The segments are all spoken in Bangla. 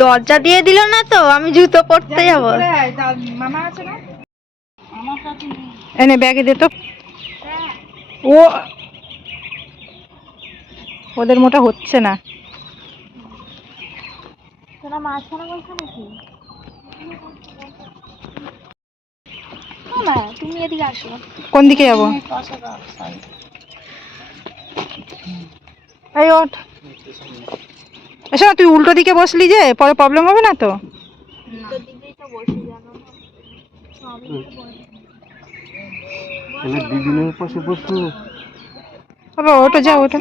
দরজা দিয়ে দিল না তো আমি জুতো পরতে যাব। মামা আছে না? এনে ব্যাগে দে তো। ও ওদের মোটা হচ্ছে না। তুমি এদিকে আসো। কোন দিকে যাব? এই ওঠ। এসো না তুই উল্টো দিকে বসলি যে পরে প্রবলেম হবে না তো? তো দিকেই তো বসে জানো না সবই তো বসে। দিদিনের পাশে বসতো বাবা ওটো যা ওটা।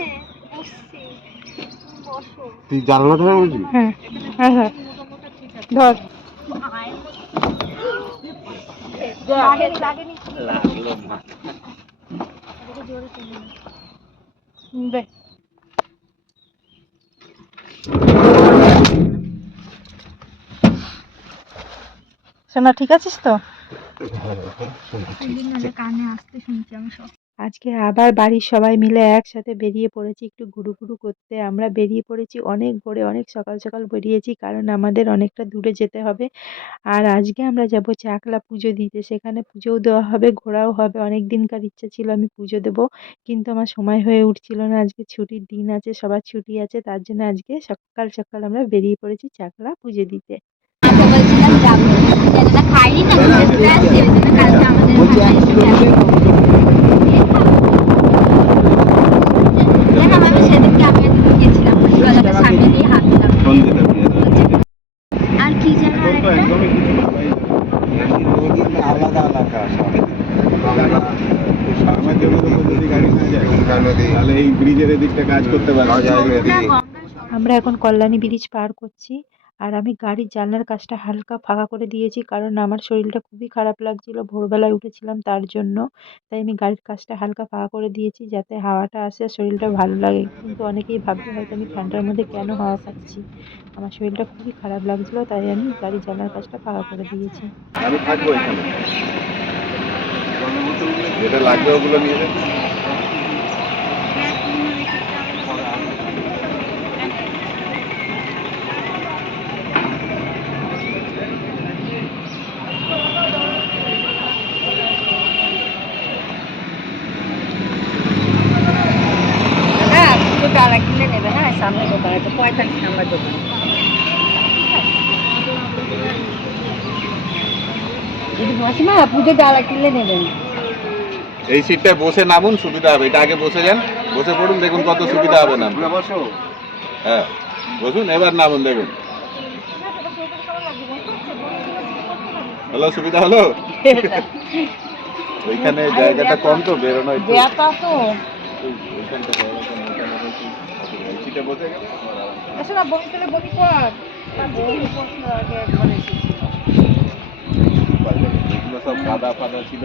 তুই জানলা ধরে বলবি হ্যাঁ হ্যাঁ হ্যাঁ। ধর। লাগেনি লাগেনি। দে। সোনা ঠিক আছিস তো? কানে আসতে শুনছি আমি সব। আজকে আবার বাড়ির সবাই মিলে একসাথে বেরিয়ে পড়েছি একটু ঘুরু ঘুরু করতে। আমরা বেরিয়ে পড়েছি অনেক ভোরে অনেক সকাল সকাল বেরিয়েছি কারণ আমাদের অনেকটা দূরে যেতে হবে। আর আজকে আমরা যাব চাকলা পুজো দিতে। সেখানে পুজোও দেওয়া হবে ঘোরাও হবে। অনেক দিনকার ইচ্ছা ছিল আমি পুজো দেব কিন্তু আমার সময় হয়ে উঠছিল না। আজকে ছুটির দিন আছে সবার ছুটি আছে তার জন্য আজকে সকাল সকাল আমরা বেরিয়ে পড়েছি চাকলা পুজো দিতে। খাইনি না কালকে আমাদের ওখানে এসে দেখলাম আমি সেদিনকে আমি একটু গিয়েছিলাম গলাটা সামনে দিয়ে হাত দিলাম আর কি যেন আরেকটা আলাদা আলাদা আমাদের মতো যদি গাড়ি না যায় তাহলে এই ব্রিজের এদিকটা কাজ করতে পারে। গঙ্গা আমরা এখন কল্যাণী ব্রিজ পার করছি আর আমি গাড়ির জানলার কাজটা হালকা ফাঁকা করে দিয়েছি কারণ আমার শরীরটা খুবই খারাপ লাগছিল। ভোরবেলায় উঠেছিলাম তার জন্য তাই আমি গাড়ির কাজটা হালকা ফাঁকা করে দিয়েছি যাতে হাওয়াটা আসে আর শরীরটা ভালো লাগে। কিন্তু অনেকেই ভাববে হয়তো আমি ঠান্ডার মধ্যে কেন হাওয়া খাচ্ছি আমার শরীরটা খুবই খারাপ লাগছিল তাই আমি গাড়ির জানলার কাজটা ফাঁকা করে দিয়েছি। আমি থাকব এখানে। যেটা লাগবে ওগুলো নিয়ে যাবে হ্যাঁ পুজো ডালা কিনে নেবে হ্যাঁ সামনে দোকান আছে পঁয়তাল্লিশ নাম্বার দোকান মাসিমা পুজো ডালা কিনলে নেবেন। এই সিটটায় বসে নামুন সুবিধা হবে। এটা আগে বসে যান বসে পড়ুন দেখুন কত সুবিধা হবে নাম হ্যাঁ বসুন এবার নামুন দেখুন। হলো সুবিধা হলো? ওইখানে জায়গাটা কম তো বেরোনো একটু। বেয়াটা তো ওইখানটা জায়গাটা মোটামুটি এই সিটে বসে গেলে এসো না বমি পেলে বমি কর আগে একবার এসেছি এগুলো সব কাদা ফাদা ছিল।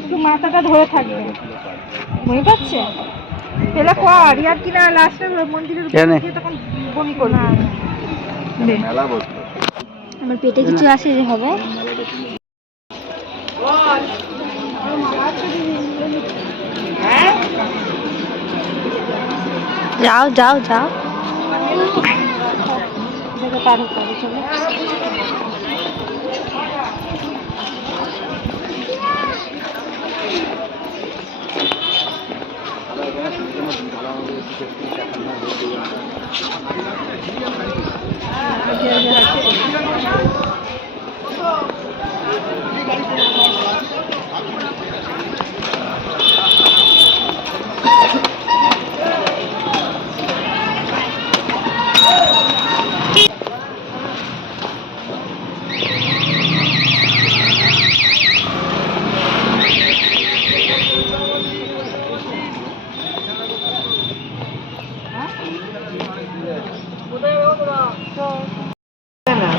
একটু মাথাটা ধরে থাকবে। মনে পাচ্ছে পেলে কর ইয়ার কিনা লাস্টে মন্দিরের উপরে তখন বমি করবে। মেলা বসল। আমার পেটে কিছু আসে যে হবে? যাও যাও যাও। দেখে পারো পারো চলো। Thank you.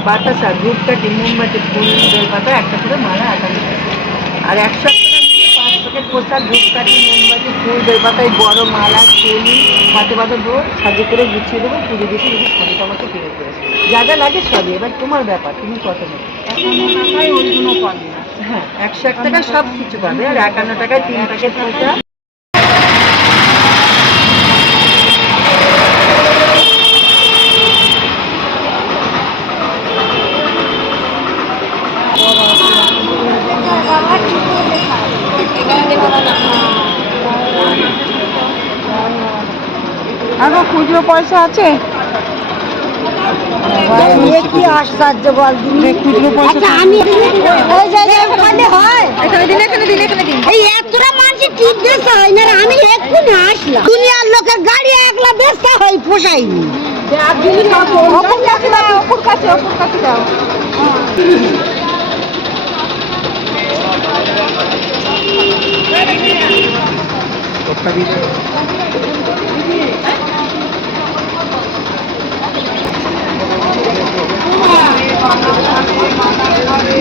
বাতাসা ধূপকাঠি মোমবাতি ফুল বেলপাতা একটা করে মালা আটানো আর একশো পাঁচ প্যাকেট প্রসাদ ধূপকাঠি মোমবাতি ফুল বেলপাতা এই বড় মালা চেনি হাতে পাতে দেবো সাজে করে গুছিয়ে দেবো পুজো দিতে যদি আমাকে ফেরত করে যা যা লাগে সবই। এবার তোমার ব্যাপার তুমি কত নেবে হ্যাঁ একশো এক টাকা সব কিছু পাবে আর একান্ন টাকায় তিন প্যাকেট এখানে দেখো না এখন খুচরো পয়সা আছে কি আশ্চর্য বল খুচরো পয়সা আমি ওই জায়গায় ওখানে হয় এখানে দিন এখানে দিন এখানে দিন এই না এক্ষুনি আসলাম। দুনিয়ার লোকের গাড়ি একলা হয় পোষাইনি অপুর কাছে দাও অপুর কাছে অপুর কাছে দাও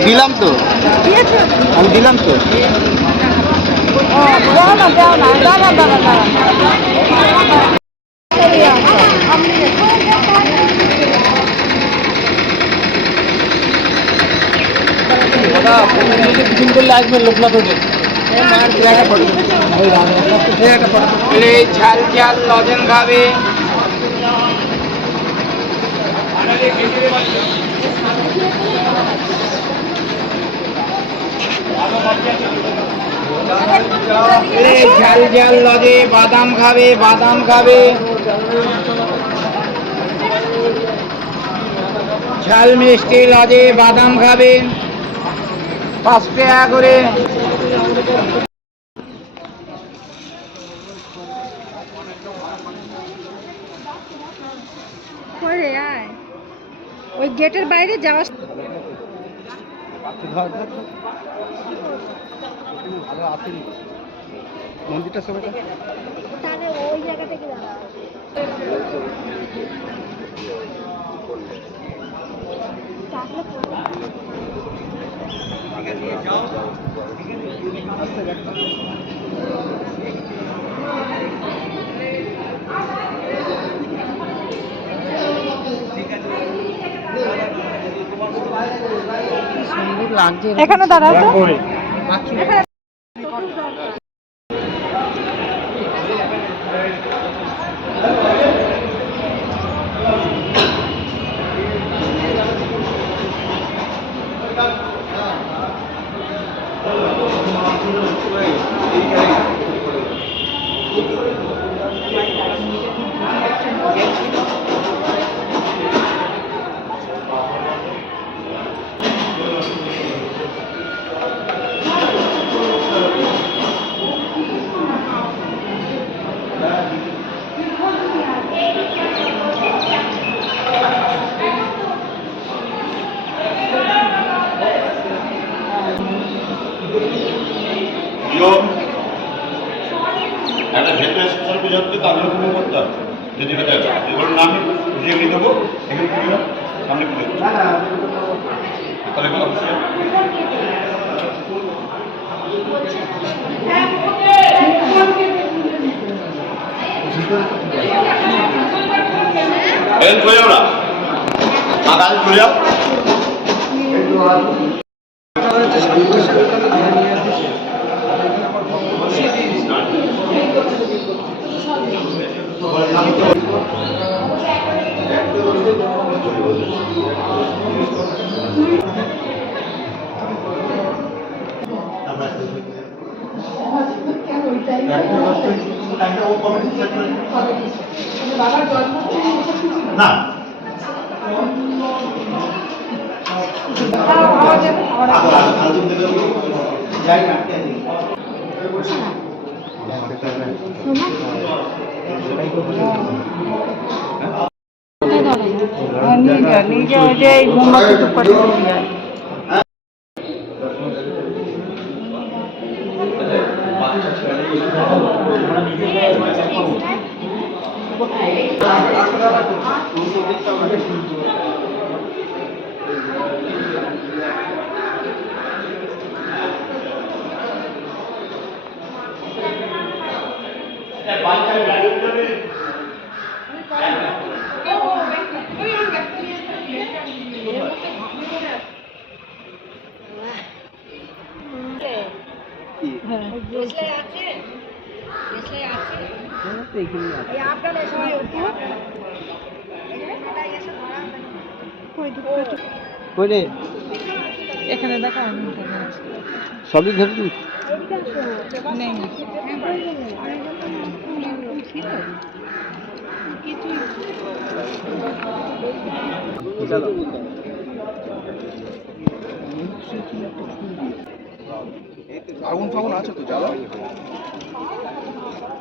দিলাম তো। আমি দিলাম তো। টিফিন করলে লোকনাথ হোটেল। ঝাল ঝাল লজেন খাবে। ঝাল ঝাল লজে বাদাম খাবে বাদাম খাবে। ঝাল মিষ্টি লজে বাদাম খাবে। পাঁচ টাকা করে। ওই গেটের বাইরে যাওয়া মন্দিরটা সবাই তাহলে ওই জায়গা থেকে দাঁড়া এখানে দাঁড়াও তো। এই চলে যাও না আগামী চলে যাও। না। হ্যাঁ, যে এই মোমবাতি তো করে নিয়ে করে এখানে দেখো সবই ধরে নেই আগুন ফাগুন আছে তো জ্বালা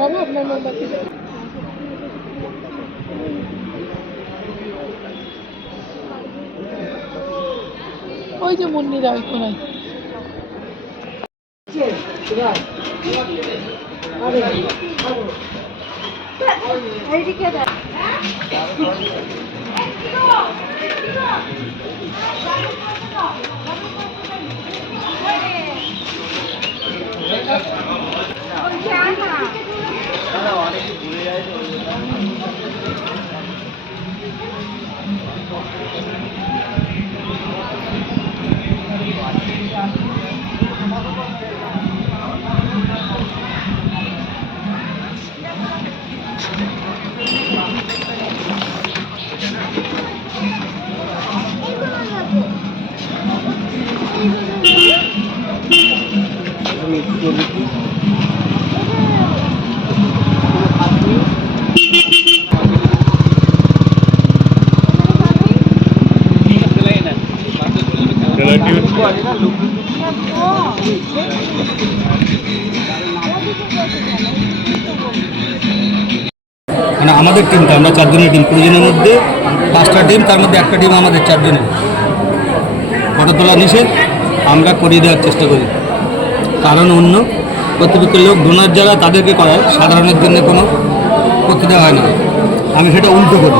তো। ওই যে মুন্নিরা ওই কোনায় মানে আমাদের টিমটা আমরা চারজনের টিম কুড়িজনের মধ্যে পাঁচটা টিম তার মধ্যে একটা টিম আমাদের চারজনের। ফটো তোলা নিষেধ, আমরা করিয়ে দেওয়ার চেষ্টা করি। কারণ অন্য কর্তৃপক্ষের লোক ডোনার যারা, তাদেরকে করায় সাধারণের জন্য কোনো করতে দেওয়া হয় না। আমি সেটা উল্টো করি।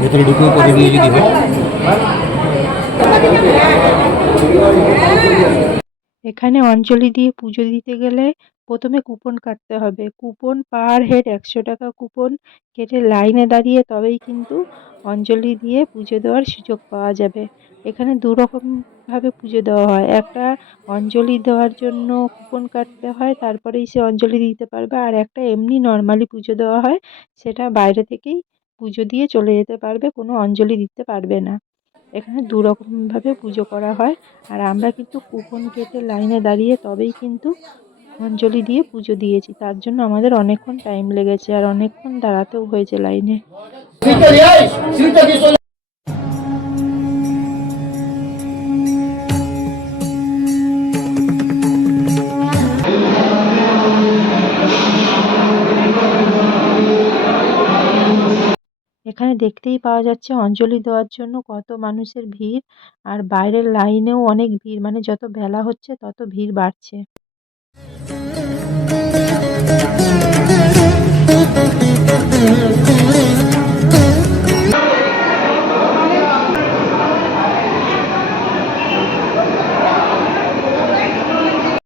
ভেতরে ঢুকেও করে নিয়ে যদি হয়। এখানে অঞ্জলি দিয়ে পুজো দিতে গেলে প্রথমে কুপন কাটতে হবে। কুপন পার হেড একশো টাকা কুপন কেটে লাইনে দাঁড়িয়ে তবেই কিন্তু অঞ্জলি দিয়ে পুজো দেওয়ার সুযোগ পাওয়া যাবে। এখানে দু রকমভাবে পুজো দেওয়া হয়। একটা অঞ্জলি দেওয়ার জন্য কুপন কাটতে হয়, তারপরেই সে অঞ্জলি দিতে পারবে। আর একটা এমনি নর্মালি পুজো দেওয়া হয়, সেটা বাইরে থেকেই পুজো দিয়ে চলে যেতে পারবে, কোনো অঞ্জলি দিতে পারবে না। এখানে দুরকমভাবে পুজো করা হয়। আর আমরা কিন্তু কুপন কেটে লাইনে দাঁড়িয়ে তবেই কিন্তু অঞ্জলি দিয়ে পুজো দিয়েছি। তার জন্য আমাদের অনেকক্ষণ টাইম লেগেছে আর অনেকক্ষণ দাঁড়াতেও হয়েছে লাইনে। এখানে দেখতেই পাওয়া যাচ্ছে অঞ্জলি দেওয়ার জন্য কত মানুষের ভিড়। আর বাইরের লাইনেও অনেক ভিড় মানে যত বেলা হচ্ছে তত ভিড় বাড়ছে।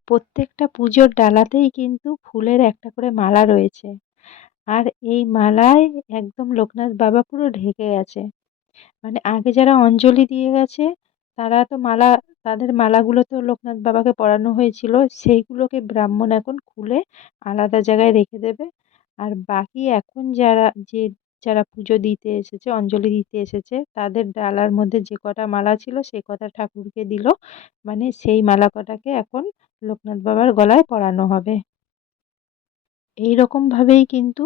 প্রত্যেকটা পুজোর ডালাতেই কিন্তু ফুলের একটা করে মালা রয়েছে। আর এই মালায় একদম লোকনাথ বাবা পুরো ঢেকে গেছে। মানে আগে যারা অঞ্জলি দিয়ে গেছে, তারা তো মালা, তাদের মালাগুলো তো লোকনাথ বাবাকে পরানো হয়েছিল, সেইগুলোকে ব্রাহ্মণ এখন খুলে আলাদা জায়গায় রেখে দেবে। আর বাকি এখন যারা, যে যারা পুজো দিতে এসেছে, অঞ্জলি দিতে এসেছে, তাদের ডালার মধ্যে যে কটা মালা ছিল, সে কটা ঠাকুরকে দিল। মানে সেই মালা কটাকে এখন লোকনাথ বাবার গলায় পরানো হবে। এই রকমভাবেই কিন্তু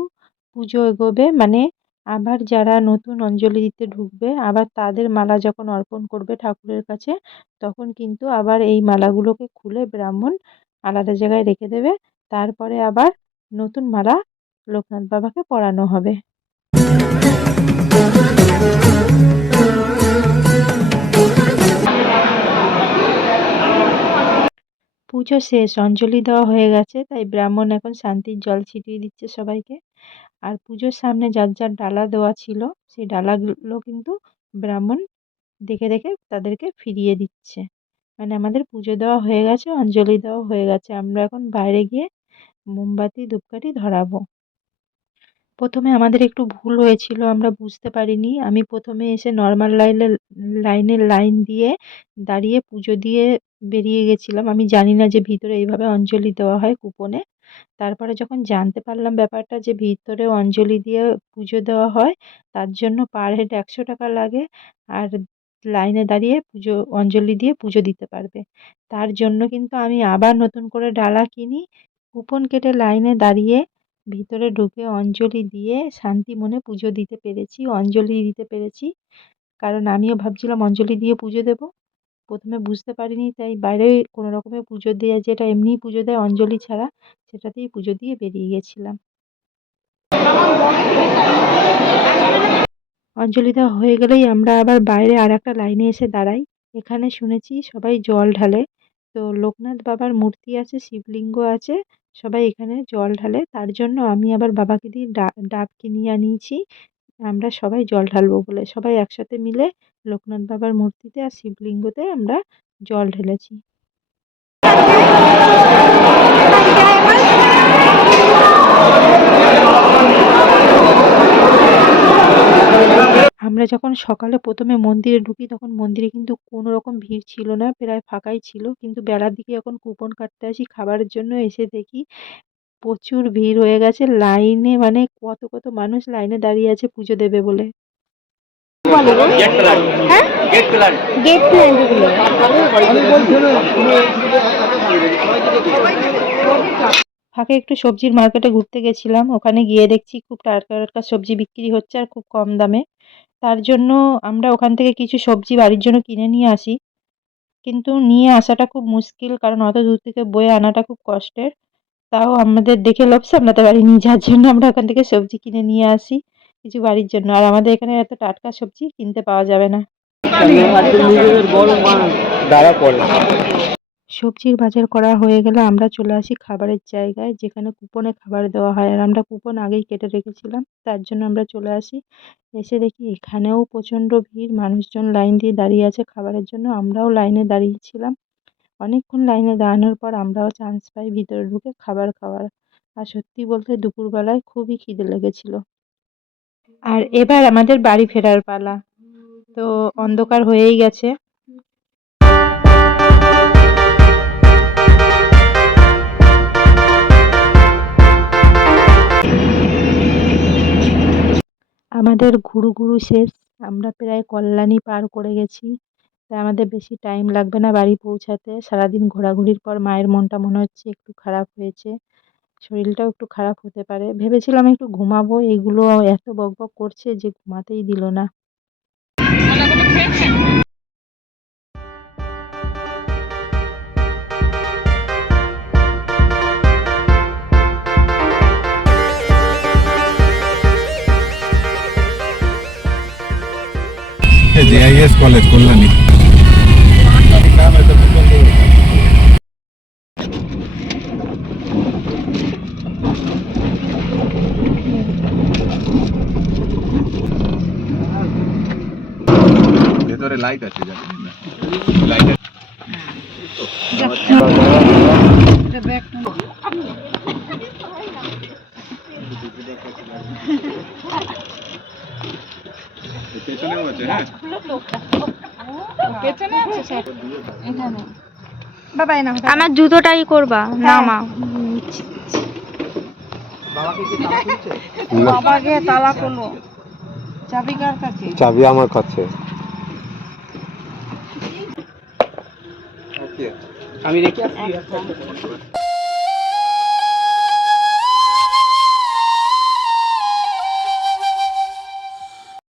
পুজো এগোবে। মানে আবার যারা নতুন অঞ্জলি দিতে ঢুকবে, আবার তাদের মালা যখন অর্পণ করবে ঠাকুরের কাছে, তখন কিন্তু আবার এই মালাগুলোকে খুলে ব্রাহ্মণ আলাদা জায়গায় রেখে দেবে। তারপরে আবার নতুন মালা লোকনাথ বাবাকে পরানো হবে। পুজো শেষ, অঞ্জলি দেওয়া হয়ে গেছে, তাই ব্রাহ্মণ এখন শান্তির জল ছিটিয়ে দিচ্ছে সবাইকে। আর পুজোর সামনে যার যার ডালা দেওয়া ছিল, সেই ডালাগুলো কিন্তু ব্রাহ্মণ দেখে দেখে তাদেরকে ফিরিয়ে দিচ্ছে। মানে আমাদের পুজো দেওয়া হয়ে গেছে, অঞ্জলি দেওয়া হয়ে গেছে, আমরা এখন বাইরে গিয়ে মোমবাতি, ধূপকাঠি ধরাবো। প্রথমে আমাদের একটু ভুল হয়েছিল, আমরা বুঝতে পারিনি। আমি প্রথমে এসে নর্মাল লাইনে লাইনে লাইন দিয়ে দাঁড়িয়ে পুজো দিয়ে বেরিয়ে গেছিলাম। আমি জানি না যে ভিতরে এইভাবে অঞ্জলি দেওয়া হয় কুপনে। তারপরে যখন জানতে পারলাম ব্যাপারটা যে ভিতরে অঞ্জলি দিয়ে পুজো দেওয়া হয়, তার জন্য পার হেড একশো টাকা লাগে আর লাইনে দাঁড়িয়ে পুজো, অঞ্জলি দিয়ে পুজো দিতে পারবে। তার জন্য কিন্তু আমি আবার নতুন করে ডালা কিনি। কুপন কেটে লাইনে দাঁড়িয়ে ভিতরে ঢুকে অঞ্জলি দিয়ে শান্তি মনে পুজো দিতে পেরেছি, অঞ্জলি দিতে পেরেছি। কারণ আমিও ভাবছিলাম অঞ্জলি দিয়ে পুজো দেবো। প্রথমে বুঝতে পারিনি, তাই বাইরে কোনো রকমে পুজো দিয়ে, যেটা এমনিই পুজো দেয় অঞ্জলি ছাড়া, সেটাতেই পুজো দিয়ে বেরিয়ে গেছিলাম। অঞ্জলি দেওয়া হয়ে গেলেই আমরা আবার বাইরে আর একটা লাইনে এসে দাঁড়াই। এখানে শুনেছি সবাই জল ঢালে। তো লোকনাথ বাবার মূর্তি আছে, শিবলিঙ্গ আছে। সবাই এখানে জল ঢালে। তার জন্য আমি আবার বাবাকে দিয়ে ডা, ডাব কিনিয়ে আনিয়েছি। আমরা সবাই জল ঢালবো বলে। সবাই একসাথে মিলে লোকনাথ বাবার মূর্তিতে আর শিবলিঙ্গতে আমরা জল ঢেলেছি। আমরা যখন সকালে প্রথমে মন্দিরে ঢুকি তখন মন্দিরে কিন্তু কোনো রকম ভিড় ছিল না প্রায় ফাঁকাই ছিল। কিন্তু বেলার দিকে যখন কুপন কাটতে আসি খাবারের জন্য এসে দেখি প্রচুর ভিড় হয়ে গেছে। লাইনে মানে কত কত মানুষ লাইনে দাঁড়িয়ে আছে পুজো দেবে বলে। প্ল্যান ফাঁকে একটু সবজির মার্কেটে ঘুরতে গেছিলাম। ওখানে গিয়ে দেখছি খুব টাটকা টাটকা সবজি বিক্রি হচ্ছে আর খুব কম দামে। তার জন্য আমরা ওখান থেকে কিছু সবজি বাড়ির জন্য কিনে নিয়ে আসি। কিন্তু নিয়ে আসাটা খুব মুশকিল কারণ অত দূর থেকে বয়ে আনাটা খুব কষ্টের। তাও আমাদের দেখে লোভ সামলাতে পারিনি। যার জন্য আমরা ওখান থেকে সবজি কিনে নিয়ে আসি কিছু বাড়ির জন্য। আর আমাদের এখানে এত টাটকা সবজি কিনতে পাওয়া যাবে না। দ্বারা পড়ে। সবজির বাজার করা হয়ে গেলে, আমরা চলে আসি খাবারের জায়গায়, যেখানে কুপনে খাবার দেওয়া হয়। আর আমরা কুপন আগেই কেটে রেখেছিলাম, তার জন্য আমরা চলে আসি। এসে দেখি এখানেও প্রচণ্ড ভিড়, মানুষজন লাইন দিয়ে দাঁড়িয়ে আছে খাবারের জন্য, আমরাও লাইনে দাঁড়িয়েছিলাম। অনেকক্ষণ লাইনে দাঁড়ানোর পর আমরাও চান্স পাই ভিতরে ঢুকে খাবার খাওয়ার। আর সত্যি বলতে দুপুরবেলায় খুবই খিদে লেগেছিল। আর এবার আমাদের বাড়ি ফেরার পালা। তো অন্ধকার হয়েই গেছে। আমাদের ঘুরু ঘুরু শেষ। আমরা প্রায় কল্যাণী পার করে গেছি। তাই আমাদের বেশি টাইম লাগবে না বাড়ি পৌঁছাতে। সারাদিন ঘোরাঘুরির পর মায়ের মনটা মনে হচ্ছে একটু খারাপ হয়েছে। শরীরটাও একটু খারাপ হতে পারে। ভেবেছিলাম একটু ঘুমাবো। এইগুলো এত বকবক করছে যে ঘুমাতেই দিল না। জেআইএস কলেজ কল্যাণী ভেতরে লাইট আছে জানেন না লাইট পেছনেও আছে হ্যাঁ আমার জুতোটাই করবা। না মা বাবাকে তালা করল। চাবি কার কাছে? চাবি আমার কাছে। আমি রেখে আসছি।